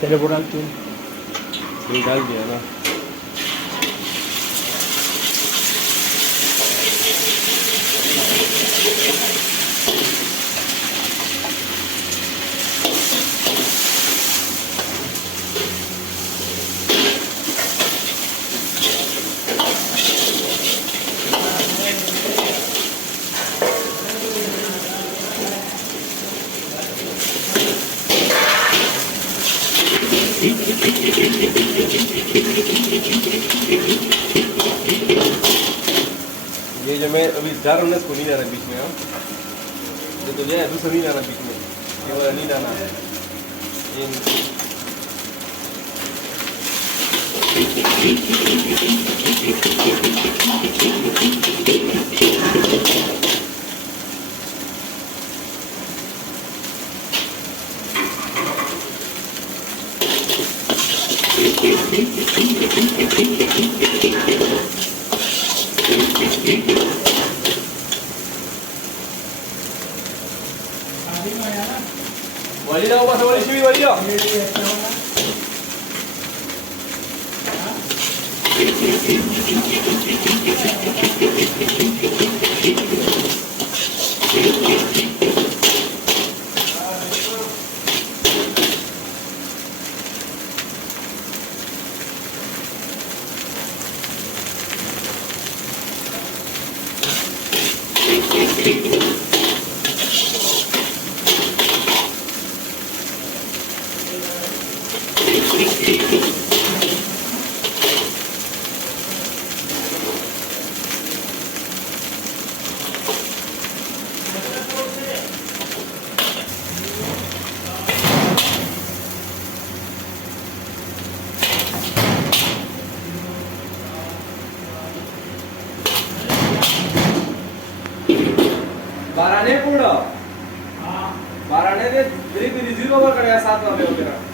तेल को डालती हूँ, तेल डाल दिया ना। ये जो मैं अभी जार हूँ ना, इसको नहीं डालना बीच में। हाँ, ये तो जो है दूसरा नहीं डालना बीच में, ये वाला नहीं डालना है। वाली लाओ, बस वाली शिवी वाली लाओ। बाराने पूर्ण, बाराने ते तरी 0 वर कडे 7 वाजले वगैरे।